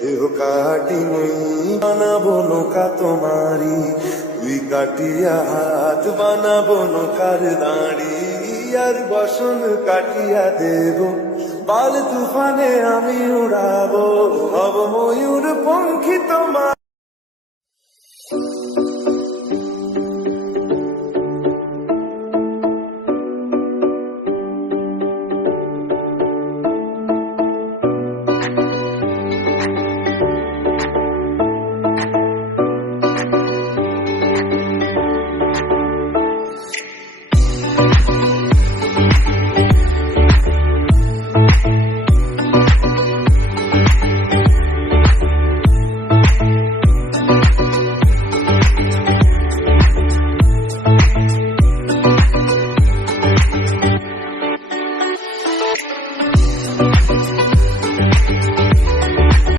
এহ কাটি নেই বানাবো নৌকা তোমারি, তুই কাটিয়া হাত বানাবো নৌকার দাঁড়ি, আর বসন কাটিয়া দেব পাল তুফানে আমি উড়াবো, হব ময়ূর পঙ্খী তোমার।